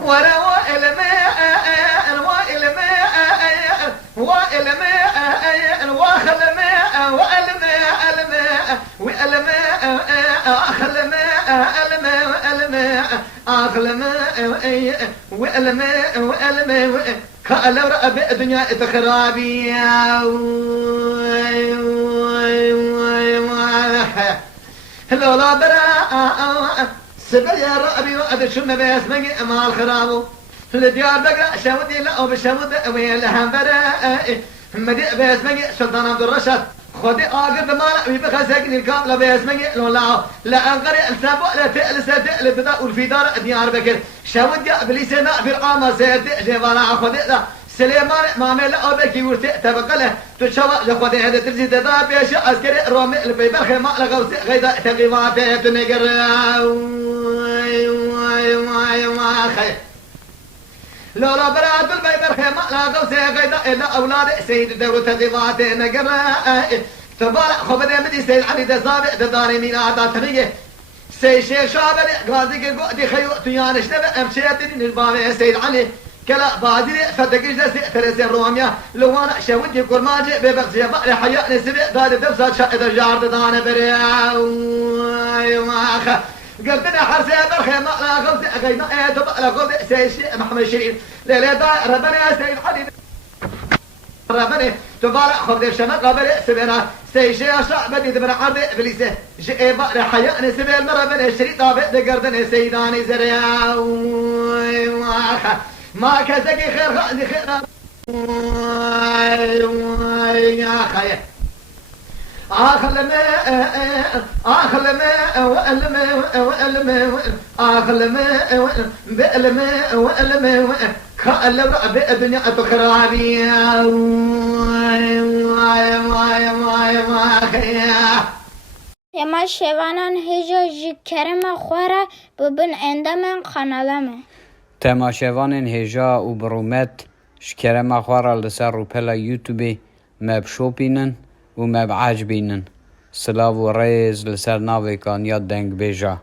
ورا وائل ماء وائل ماء وائل ماء واخل ماء وائل ماء الماء وائل ماء اخل ماء الماء الماء اخل ماء وائل ماء وائل ماء قالوا رأب الدنيا تخرابي لولا برا سبل يا رأبي وأد شم بس مجي مع الخرابو لديار بقرا شودي لا أو بشود ويلهم برا مدي بس مجي سلطان عبد الرشيد خدي آقر بمالا ويبقى ساكن الكاملة بس مجي لولا لا أنقري السبوع لا تقل سدق لبدا والفي دار ديار بكر شود يا بليسنا في القامة سيدق جبالا خدي لا سليمان مامل أو بكي ورث تبقله تشوى لخدي هذا ترزي دار بيش عسكري رومي البيبر خيمة لغوص غيدا تقيمات تنقر لولا براد البيبر خيمة لغوص غيدا إلا أولاد سيد دور تقيمات نقر تبارك خبر مدي سيد علي دزابع داري ميلاد تغيه سيد شيخ شابر غازي قدي خيو تيانش نبع امشيتني البابي سيد علي كلا بادري فتقش دسي ترسي الروميا لو انا شودي يقول ما جي ببغزي بقري حياء نسبي دادي دبسات شاهد الجار دانا بريا وماخا قلبنا حرسي برخي ما لا غوزي غينا ايه تبقى لا غوزي سيشي محمد شيرين ليلي دا ربنا سيد حديد ربنا تبارك خبر الشمال قبل سبنا سيشي اشرع بدي دبر عرض بليسه جي بقري حياء نسبي ربنا الشريط طابق دقردن سيداني زريا وماخا ما كذاك خير غادي خير يا خير آخل ماء آخل ماء وألماء وألماء آخل ماء بألماء وألماء كألو رأب الدنيا تخرابي يما شوانان هجا جي كرم خوارا ببن عندما خنالمه تماشاوان هجا و برومت شکر مخوار لسر رو پلا یوتیوبی مب شوپینن و مب عجبینن سلاو و ریز لسر ناوی کان یا دنگ بیجا